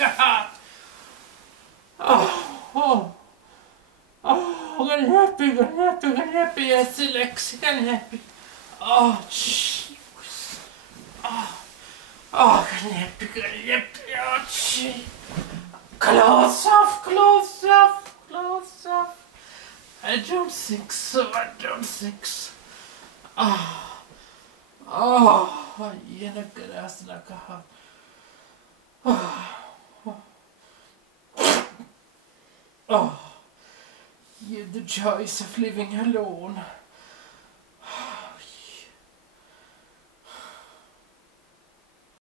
God. Gonna happy, yes, Lex, gonna happy. Oh, jeez. Gonna happy, oh, gee. Close off. I don't think so. Yena garas nakaha. The joys of living alone.